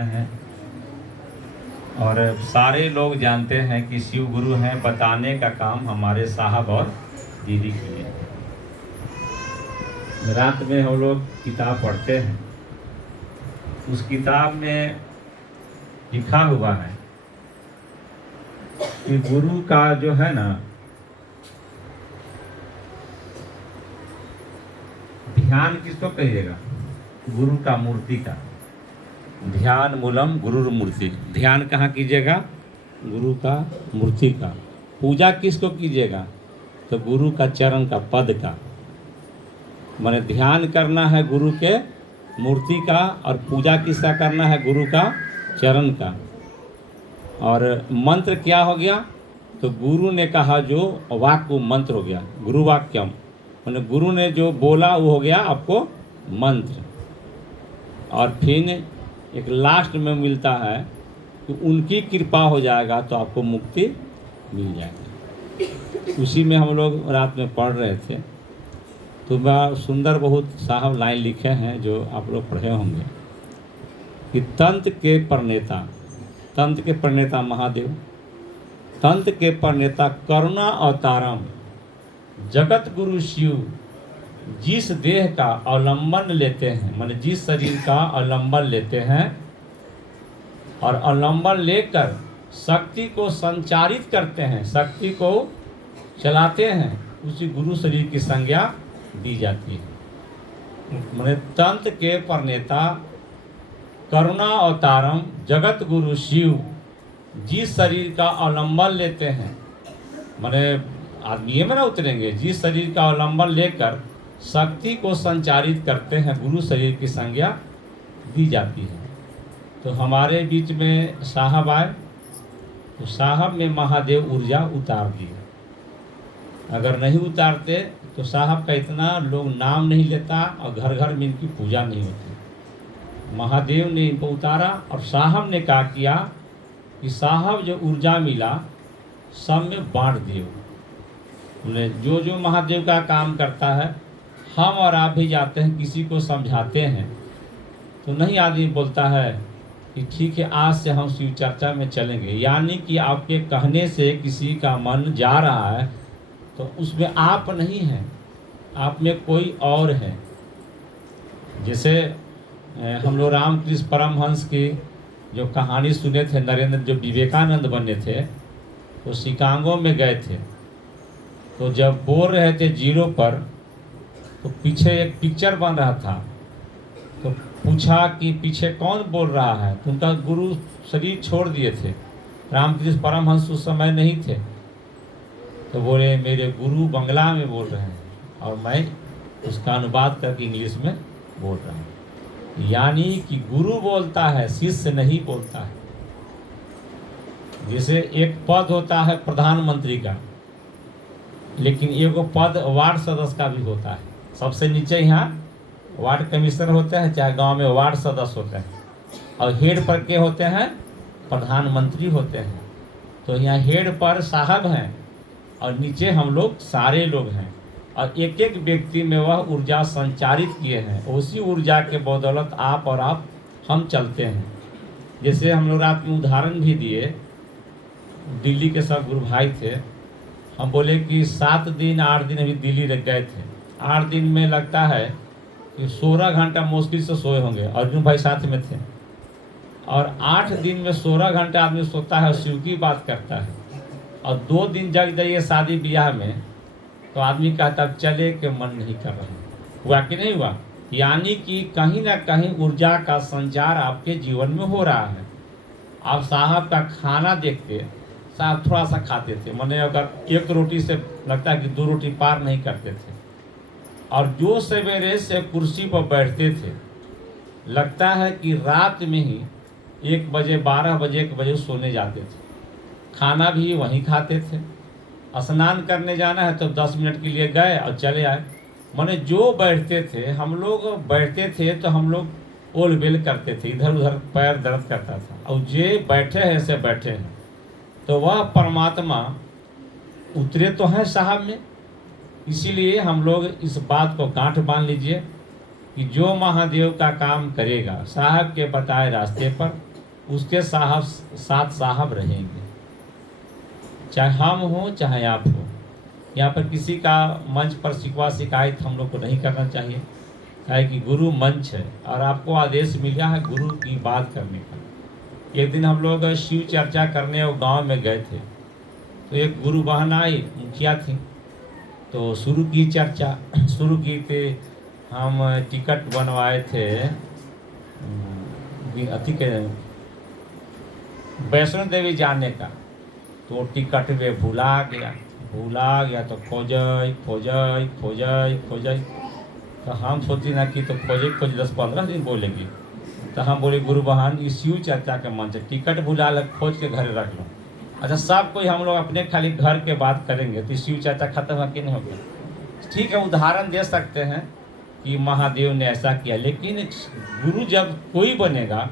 हैं और सारे लोग जानते हैं कि शिव गुरु हैं। बताने का काम हमारे साहब और दीदी किए। रात में हम लोग किताब पढ़ते हैं, उस किताब में लिखा हुआ है कि गुरु का जो है ना, ध्यान किसको कहिएगा? गुरु का मूर्ति का। ध्यान मूलम गुरुर मूर्ति। ध्यान कहाँ कीजिएगा? गुरु का मूर्ति का। पूजा किसको कीजिएगा? तो गुरु का चरण का, पद का। माने ध्यान करना है गुरु के मूर्ति का, और पूजा किसका करना है? गुरु का चरण का। और मंत्र क्या हो गया? तो गुरु ने कहा जो वाक्य मंत्र हो गया, गुरु वाक्यम। माने गुरु ने जो बोला वो हो गया आपको मंत्र। और फिर एक लास्ट में मिलता है कि उनकी कृपा हो जाएगा तो आपको मुक्ति मिल जाएगी। उसी में हम लोग रात में पढ़ रहे थे, तो बड़ा सुंदर बहुत साहब लाइन लिखे हैं जो आप लोग पढ़े होंगे कि तंत्र के प्रणेता, तंत्र के प्रणेता महादेव, तंत्र के प्रणेता करुणा अवतारम, जगत गुरु शिव जिस देह का अवलंबन लेते हैं, माने जिस शरीर का अवलंबन लेते हैं और अवलंबन लेकर शक्ति को संचारित करते हैं, शक्ति को चलाते हैं, उसी गुरु शरीर की संज्ञा दी जाती है। माने तंत्र के प्रणेता करुणा अवतारम जगत गुरु शिव जिस शरीर का अवलंबन लेते हैं, माने आदमी में ना उतरेंगे, जिस शरीर का अवलंबन लेकर शक्ति को संचारित करते हैं, गुरु शरीर की संज्ञा दी जाती है। तो हमारे बीच में साहब आए तो साहब में महादेव ऊर्जा उतार दी। अगर नहीं उतारते तो साहब का इतना लोग नाम नहीं लेता और घर घर में इनकी पूजा नहीं होती। महादेव ने इनको उतारा और साहब ने कहा किया कि साहब जो ऊर्जा मिला सब में बांट दियो। जो जो महादेव का काम करता है, हम और आप भी जाते हैं, किसी को समझाते हैं तो नहीं आदमी बोलता है कि ठीक है आज से हम शिव चर्चा में चलेंगे, यानी कि आपके कहने से किसी का मन जा रहा है तो उसमें आप नहीं हैं, आप में कोई और है। जैसे हम लोग रामकृष्ण परमहंस की जो कहानी सुने थे, नरेंद्र जो विवेकानंद बने थे, तो शिकागो में गए थे, तो जब बोल रहे थे जीरो पर तो पीछे एक पिक्चर बन रहा था, तो पूछा कि पीछे कौन बोल रहा है, तो उनका गुरु शरीर छोड़ दिए थे, रामकृष्ण परमहंस उस समय नहीं थे, तो बोले मेरे गुरु बंगला में बोल रहे हैं और मैं उसका अनुवाद करके इंग्लिश में बोल रहा हूँ। यानी कि गुरु बोलता है, शिष्य नहीं बोलता है। जैसे एक पद होता है प्रधानमंत्री का, लेकिन एगो पद वार्ड सदस्य का भी होता है। सबसे नीचे यहाँ वार्ड कमिश्नर होते हैं, चाहे गांव में वार्ड सदस्य होते हैं, और हेड पर के होते हैं? प्रधानमंत्री होते हैं। तो यहाँ हेड पर साहब हैं और नीचे हम लोग सारे लोग हैं, और एक एक व्यक्ति में वह ऊर्जा संचारित किए हैं। उसी ऊर्जा के बदौलत आप और आप हम चलते हैं। जैसे हम लोग रात में उदाहरण भी दिए, दिल्ली के सब गुरु भाई थे, हम बोले कि 7 दिन 8 दिन अभी दिल्ली रह गए थे, 8 दिन में लगता है कि 16 घंटा मुश्किल से सोए होंगे, अर्जुन भाई साथ में थे। और 8 दिन में 16 घंटा आदमी सोता है और शिव की बात करता है, और 2 दिन जग जाइए शादी ब्याह में तो आदमी कहता अब चले के मन नहीं कर रहा। हुआ कि नहीं हुआ? यानी कि कहीं ना कहीं ऊर्जा का संचार आपके जीवन में हो रहा है। आप साहब का खाना देखते, साहब थोड़ा सा खाते थे, माने अगर 1 रोटी से लगता है कि 2 रोटी पार नहीं करते थे, और जो सवेरे से कुर्सी पर बैठते थे लगता है कि रात में ही 1 बजे 12 बजे 1 बजे सोने जाते थे। खाना भी वहीं खाते थे, स्नान करने जाना है तो 10 मिनट के लिए गए और चले आए। माने जो बैठते थे, हम लोग बैठते थे तो हम लोग ओल बेल करते थे, इधर उधर पैर दर्द करता था, और जे बैठे हैं से बैठे हैं। तो वह परमात्मा उतरे तो हैं साहब में। इसीलिए हम लोग इस बात को गांठ बांध लीजिए कि जो महादेव का काम करेगा साहब के बताए रास्ते पर, उसके साथ साहब रहेंगे। चाहे हम हो चाहे आप हो, यहाँ पर किसी का मंच पर शिकवा शिकायत हम लोग को नहीं करना चाहिए, है कि गुरु मंच है और आपको आदेश मिला है गुरु की बात करने का। एक दिन हम लोग शिव चर्चा करने और गांव में गए थे, तो एक गुरु बहन आई, मुखिया थी, तो शुरू की चर्चा। शुरू की थी, हम टिकट बनवाए थे अति के वैष्णो देवी जाने का, तो टिकट वे भुला गया तो खोजई। तो हम सोची ना कि तो खोज 10-15 दिन बोलेगी, तो हम बोले गुरु बहन इस शिव चर्चा के मन से टिकट भुला लग, खोज के घर रख लो। अच्छा, सब कोई हम लोग अपने खाली घर के बात करेंगे तो शिव चर्चा खत्म है कि नहीं होगा? ठीक है, उदाहरण दे सकते हैं कि महादेव ने ऐसा किया, लेकिन गुरु जब कोई बनेगा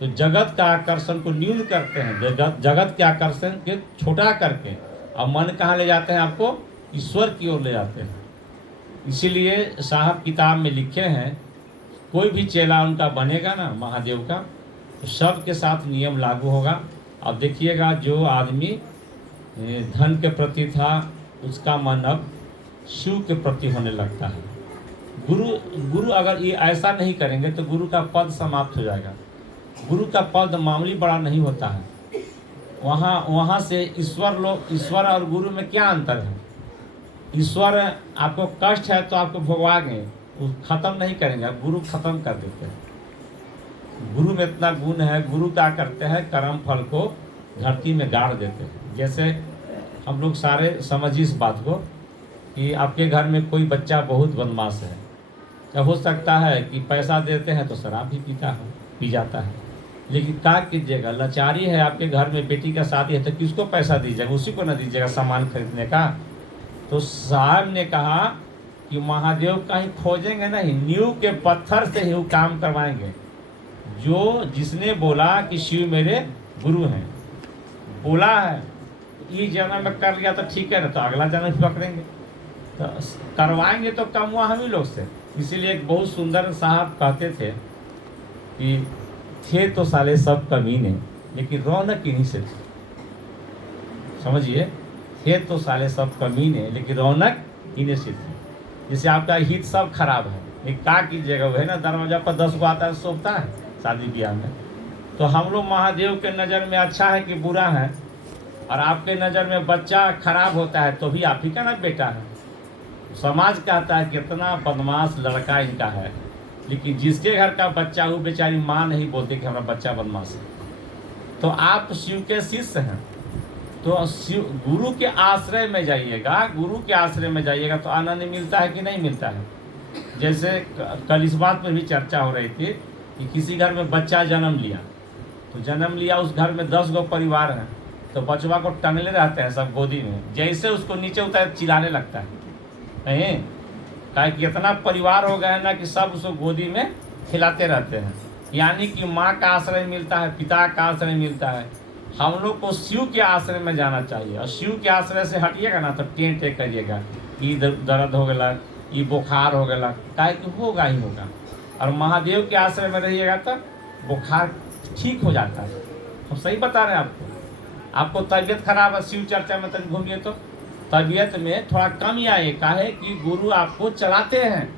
तो जगत का आकर्षण को न्यून करते हैं, जगत के आकर्षण के छोटा करके, और मन कहाँ ले जाते हैं? आपको ईश्वर की ओर ले जाते हैं। इसीलिए साहब किताब में लिखे हैं, कोई भी चेला उनका बनेगा ना महादेव का, तो सबके साथ नियम लागू होगा। अब देखिएगा, जो आदमी धन के प्रति था उसका मन अब शिव के प्रति होने लगता है। गुरु अगर ये ऐसा नहीं करेंगे तो गुरु का पद समाप्त हो जाएगा। गुरु का पद मामूली बड़ा नहीं होता है। वहाँ से ईश्वर और गुरु में क्या अंतर है? ईश्वर आपको कष्ट है तो आपको भोगवाएंगे, खत्म नहीं करेंगे, गुरु खत्म कर देते हैं। गुरु में इतना गुण है, गुरु क्या करते हैं? कर्म फल को धरती में गाड़ देते हैं। जैसे हम लोग सारे समझिए इस बात को कि आपके घर में कोई बच्चा बहुत बदमाश है, क्या हो सकता है कि पैसा देते हैं तो शराब भी पी जाता है, लेकिन क्या कीजिएगा? लाचारी है, आपके घर में बेटी का शादी है तो किसको पैसा दीजिएगा? उसी को ना दीजिएगा सामान खरीदने का। तो साहब ने कहा कि महादेव का ही खोजेंगे नहीं, नींव के पत्थर से ही वो काम करवाएंगे। जिसने बोला कि शिव मेरे गुरु हैं, बोला है, इस जन्म में कर लिया तो ठीक है ना, तो अगला जन्म भी पकड़ेंगे, तो करवाएंगे तो कम हुआ हम ही लोग से। इसीलिए एक बहुत सुंदर साहब कहते थे कि थे तो साले सब कमीने, लेकिन रौनक इन्हीं से थी। समझिए, थे तो साले सब कमीने, लेकिन रौनक इन्हीं से थी। जैसे आपका हित सब खराब है, ये क्या कीजिएगा? वह ना दरवाजा पर 10 गो आता है, सोचता है शादी ब्याह में। तो हम लोग महादेव के नज़र में अच्छा है कि बुरा है, और आपके नज़र में बच्चा खराब होता है तो भी आप ही का ना बेटा है। समाज कहता है कितना बदमाश लड़का इनका है, लेकिन जिसके घर का बच्चा हो बेचारी माँ नहीं बोलती कि हमारा बच्चा बदमाश है। तो आप शिव के शिष्य हैं, तो शिव गुरु के आश्रय में जाइएगा, गुरु के आश्रय में जाइएगा तो आनंद मिलता है कि नहीं मिलता है? जैसे कल इस बात पर भी चर्चा हो रही थी कि किसी घर में बच्चा जन्म लिया, तो जन्म लिया, उस घर में 10 गो परिवार हैं, तो बचवा को टंगले रहते हैं सब गोदी में, जैसे उसको नीचे उतार चिल्लाने लगता है। नहीं, काहे कि इतना परिवार हो गया है ना कि सब उसको गोदी में खिलाते रहते हैं। यानी कि माँ का आश्रय मिलता है, पिता का आश्रय मिलता है। हम लोग को शिव के आश्रय में जाना चाहिए, और शिव के आश्रय से हटिएगा ना तो टेंट करिएगा कि दर्द हो गया, ये बुखार हो गया, काहे कि होगा ही होगा। और महादेव के आश्रय में रहिएगा तो बुखार ठीक हो जाता है। हम सही बता रहे हैं आपको तबीयत खराब है, शिव चर्चा में तक घूमिए तो तबीयत में थोड़ा कमी आए, काहे कि गुरु आपको चलाते हैं।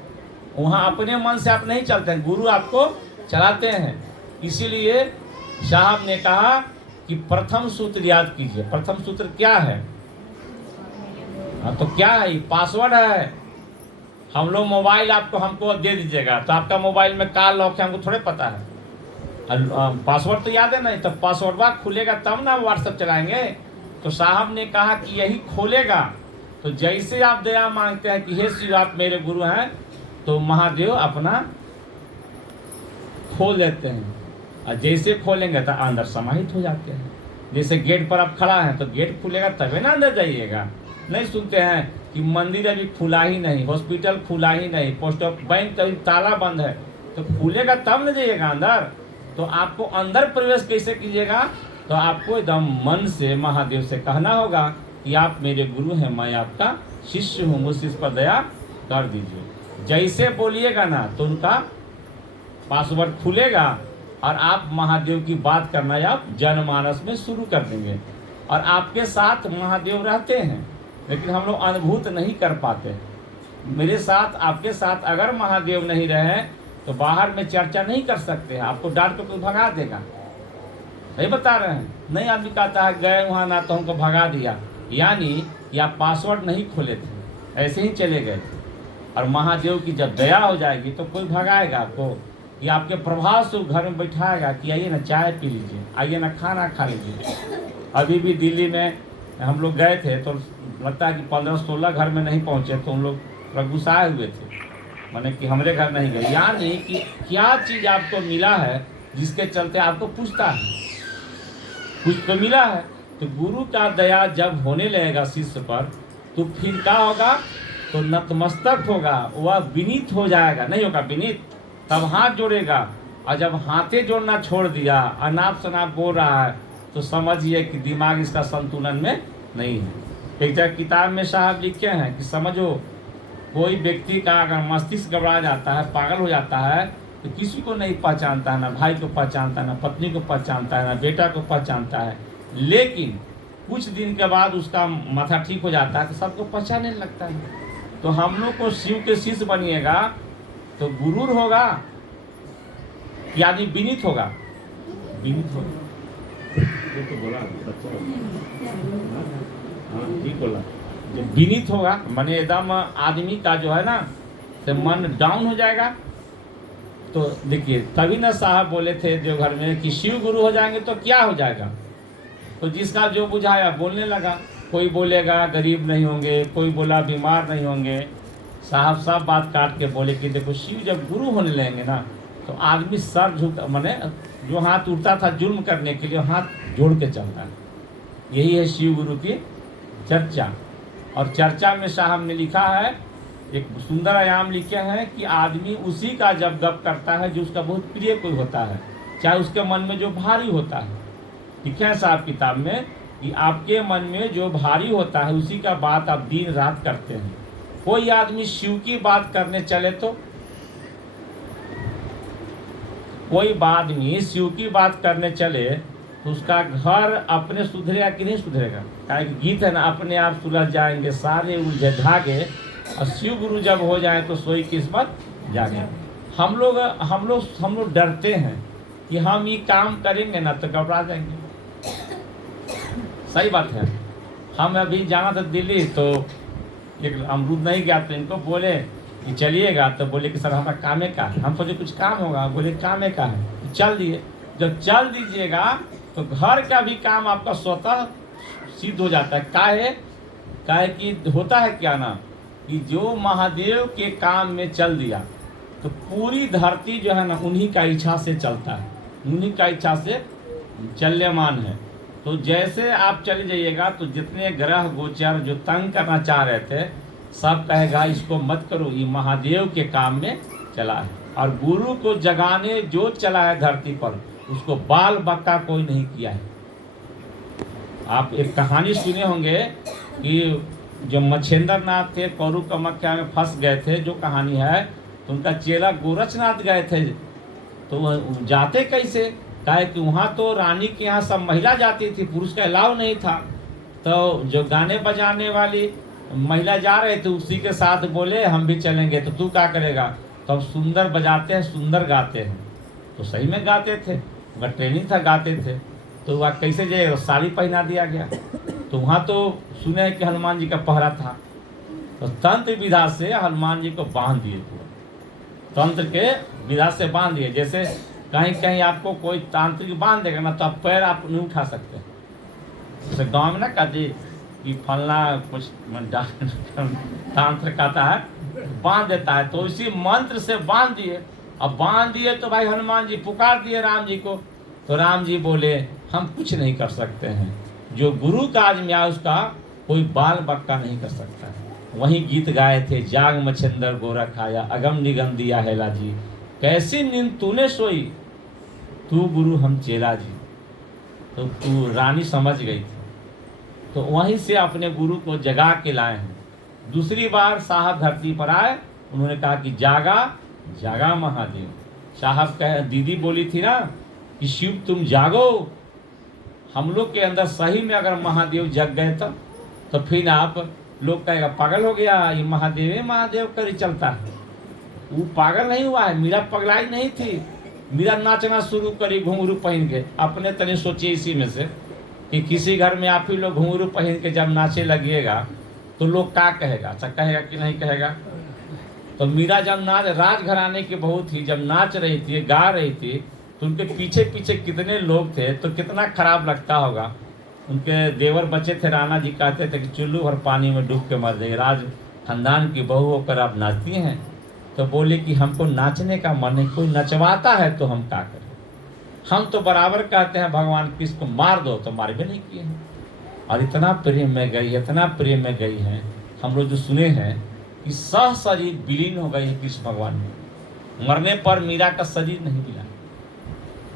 वहाँ अपने मन से आप नहीं चलते हैं, गुरु आपको चलाते हैं। इसीलिए साहब ने कहा कि प्रथम सूत्र याद कीजिए। प्रथम सूत्र क्या है? तो क्या है? पासवर्ड है। हम लोग मोबाइल हमको दे दीजिएगा, तो आपका मोबाइल में का लॉक है हमको थोड़े पता है। पासवर्ड तो याद है नहीं, तो पासवर्ड खुलेगा तब ना व्हाट्सएप चलाएंगे। तो साहब ने कहा कि यही खोलेगा, तो जैसे आप दया मांगते हैं कि हे शिव आप मेरे गुरु हैं, तो महादेव अपना खोल देते हैं, और जैसे खोलेंगे तो अंदर समाहित हो जाते हैं। जैसे गेट पर आप खड़ा हैं तो गेट खुलेगा तभी ना अंदर जाइएगा। नहीं सुनते हैं कि मंदिर अभी खुला ही नहीं, हॉस्पिटल खुला ही नहीं, पोस्ट ऑफिस बैंक कभी ताला बंद है, तो खुलेगा तब न जाइएगा अंदर। तो आपको अंदर प्रवेश कैसे कीजिएगा? तो आपको एकदम मन से महादेव से कहना होगा कि आप मेरे गुरु हैं, मैं आपका शिष्य हूँ, मुझ इस पर दया कर दीजिए। जैसे बोलिएगा ना तो उनका पासवर्ड खुलेगा और आप महादेव की बात करना आप जनमानस में शुरू कर देंगे। और आपके साथ महादेव रहते हैं, लेकिन हम लोग अनुभूत नहीं कर पाते। मेरे साथ, आपके साथ अगर महादेव नहीं रहे तो बाहर में चर्चा नहीं कर सकते हैं, आपको डांट के कोई भगा देगा। सही बता रहे हैं। नहीं आदमी कहता है गए वहाँ ना तो हमको भगा दिया, यानी कि आप पासवर्ड नहीं खोले थे, ऐसे ही चले गए थे। और महादेव की जब दया हो जाएगी तो कोई भगाएगा आपको, कि आपके प्रभाव से घर में बैठाएगा कि आइए ना चाय पी लीजिए, आइए ना खाना खा लीजिए। अभी भी दिल्ली में हम लोग गए थे तो लगता है कि 15-16 घर में नहीं पहुँचे तो उन लोग थोड़ा गुस्साए हुए थे, माने कि हमारे घर नहीं गए। यानी कि क्या चीज़ आपको मिला है जिसके चलते आपको पूछता है, कुछ तो मिला है। तो गुरु का दया जब होने लगेगा शिष्य पर तो फिर क्या होगा, तो नतमस्तक होगा, वह विनीत हो जाएगा, नहीं होगा विनीत, तब हाथ जोड़ेगा। और जब हाथे जोड़ना छोड़ दिया, अनाप शनाप बोल रहा है, तो समझिए कि दिमाग इसका संतुलन में नहीं है। एक जगह किताब में साहब लिखे हैं कि समझो कोई व्यक्ति का अगर मस्तिष्क गड़बड़ा जाता है, पागल हो जाता है, तो किसी को नहीं पहचानता है, ना भाई को पहचानता है, ना पत्नी को पहचानता है, ना बेटा को पहचानता है। लेकिन कुछ दिन के बाद उसका माथा ठीक हो जाता है तो सबको पहचानने लगता है। तो हम लोग को शिव के शिष्य बनिएगा तो गुरूर होगा यानी विनीत होगा, विनीत होगा। तो बोला ठीक बोला, जब विनीत होगा माने एकदम आदमी का जो है ना तो मन डाउन हो जाएगा। तो देखिए तभी ना साहब बोले थे जो घर में कि शिव गुरु हो जाएंगे तो क्या हो जाएगा। तो जिसका जो बुझाया बोलने लगा, कोई बोलेगा गरीब नहीं होंगे, कोई बोला बीमार नहीं होंगे। साहब सब बात काट के बोले कि देखो शिव जब गुरु होने लगेंगे ना तो आदमी सर झुक, माने जो हाथ उठता था जुल्म करने के लिए हाथ जोड़ के चलता है। यही है शिव गुरु की चर्चा। और चर्चा में साहब ने लिखा है, एक सुंदर आयाम लिखे हैं कि आदमी उसी का जब गप करता है जो उसका बहुत प्रिय कोई होता है, चाहे उसके मन में जो भारी होता है। लिखे हैं साहब किताब में कि आपके मन में जो भारी होता है उसी का बात आप दिन रात करते हैं। कोई आदमी शिव की बात करने चले तो, कोई आदमी शिव की बात करने चले तो उसका घर अपने सुधरेगा कि नहीं सुधरेगा। क्या गीत है ना, अपने आप सुलझ जाएंगे सारे उलझे धागे, और शिव गुरु जब हो जाए तो सोई किस्मत जागे। हम लोग डरते हैं कि हम ये काम करेंगे ना तो घबरा जाएंगे। सही बात है। हम अभी जाना था दिल्ली तो एक अमरूद नहीं गया तो इनको बोले कि चलिएगा, तो बोले कि सर हमारा कामे का है। हम सोचे कुछ काम होगा, बोले कामे का है, तो चल दिए। जब चल दीजिएगा तो घर का भी काम आपका स्वतः सिद्ध हो जाता है। काहे कि होता है क्या ना कि जो महादेव के काम में चल दिया तो पूरी धरती जो है ना उन्हीं का इच्छा से चलता है, उन्हीं का इच्छा से चल्यमान है। तो जैसे आप चले जाइएगा तो जितने ग्रह गोचर जो तंग करना चाह रहे थे सब कहेगा इसको मत करो, ये महादेव के काम में चला है। और गुरु को जगाने जो चला है धरती पर उसको बाल बक्का कोई नहीं किया है। आप एक कहानी सुने होंगे कि जो मच्छेंद्र नाथ थे कौरू कामाख्या में फंस गए थे, जो कहानी है, तो उनका चेला गोरखनाथ गए थे। तो वह जाते कैसे, काहे कि वहाँ तो रानी के यहाँ सब महिला जाती थी, पुरुष का अलाउ नहीं था। तो जो गाने बजाने वाली महिला जा रहे थे उसी के साथ बोले हम भी चलेंगे, तो तू क्या करेगा। तो सुंदर बजाते हैं, सुंदर गाते हैं। तो सही में गाते थे, उनका ट्रेनिंग था, गाते थे। तो वह कैसे जाएगा, साड़ी पहना दिया गया। तो वहाँ तो सुने कि हनुमान जी का पहरा था, तो तंत्र विधा से हनुमान जी को बांध दिए, तंत्र के विधा से बांध दिए। जैसे कहीं कहीं आपको कोई तांत्रिक बांध देगा ना तो आप पैर आप नहीं उठा सकते। जैसे गाँव में ना कहते कि फलना कुछ तांत्र कहता है, बांध देता है, तो इसी मंत्र से बांध दिए। अब बांध दिए तो भाई हनुमान जी पुकार दिए राम जी को, तो राम जी बोले हम कुछ नहीं कर सकते हैं, जो गुरु काज में आया उसका कोई बाल बक्का नहीं कर सकता है। वहीं गीत गाए थे, जाग मच्छेंद्र गोरख आया, अगम निगम दिया हैला जी, कैसी नींद तूने सोई, तू गुरु हम चेला जी। तो तू रानी समझ गई थी, तो वहीं से अपने गुरु को जगा के लाए हैं। दूसरी बार साहब धरती पर आए उन्होंने कहा कि जागा जागा महादेव। साहब कह दीदी बोली थी ना कि शिव तुम जागो, हम लोग के अंदर सही में अगर महादेव जग गए तो फिर आप लोग कहेगा पागल हो गया, ये महादेव कर ही चलता है। वो पागल नहीं हुआ है, मीरा पगलाई नहीं थी। मीरा नाचना शुरू करी घुंघरू पहन के। अपने तने सोचिए इसी में से कि किसी घर में आप ही लोग घुंघरू पहन के जब नाचे लगिएगा तो लोग क्या कहेगा? अच्छा कहेगा कि नहीं कहेगा? तो मीरा जब नाच राजघराने की बहू थी, जब नाच रही थी, गा रही थी, तो उनके पीछे पीछे कितने लोग थे, तो कितना खराब लगता होगा। उनके देवर बच्चे थे, राणा जी कहते थे कि चुल्लू भर पानी में डूब के मर जाएंगे, राज खानदान की बहू होकर आप नाचती हैं। तो बोले कि हमको नाचने का मन है, कोई नचवाता है तो हम क्या करें? हम तो बराबर कहते हैं भगवान कृष्ण को मार दो, तो मार भी नहीं किए हैं। और इतना प्रेम में गई, इतना प्रेम में गई हैं, हम लोग जो सुने हैं कि सह शरीर विलीन हो गई है कृष्ण भगवान में। मरने पर मीरा का शरीर नहीं मिला,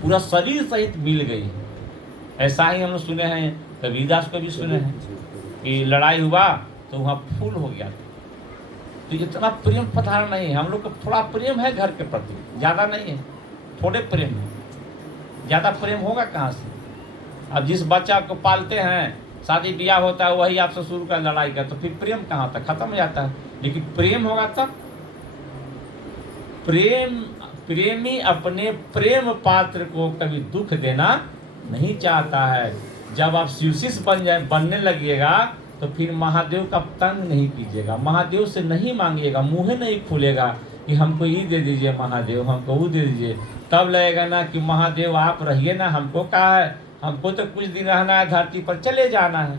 पूरा शरीर सहित मिल गई है। ऐसा ही हम लोग सुने हैं, कबीरदास को भी सुने हैं कि लड़ाई हुआ तो वहाँ फूल हो गया। तो इतना प्रेम पधार नहीं है। हम लोग को थोड़ा प्रेम है घर के प्रति, ज़्यादा नहीं है, थोड़े प्रेम है। ज़्यादा प्रेम होगा कहाँ से? अब जिस बच्चा को पालते हैं, शादी ब्याह होता है, वही आपसे शुरू कर लड़ाई कर, तो फिर प्रेम कहाँ तक खत्म हो जाता है। लेकिन प्रेम होगा तब। प्रेमी अपने प्रेम पात्र को कभी दुख देना नहीं चाहता है। जब आप शिवशिष बनने लगिएगा तो फिर महादेव का तंग नहीं कीजिएगा, महादेव से नहीं मांगिएगा, मुँह नहीं खुलेगा कि हमको ये दे दीजिए महादेव, हमको वो दे दीजिए। तब लगेगा ना कि महादेव आप रहिए ना, हमको कहा है, हमको तो कुछ दिन रहना है धरती पर, चले जाना है।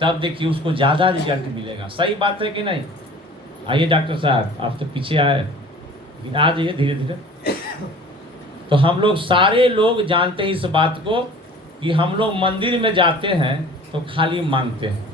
तब देखिए उसको ज़्यादा रिजल्ट मिलेगा। सही बात है कि नहीं? आइए डॉक्टर साहब, आप तो पीछे आए, आ जाइए धीरे धीरे। तो हम लोग सारे लोग जानते हैं इस बात को कि हम लोग मंदिर में जाते हैं तो खाली मांगते हैं।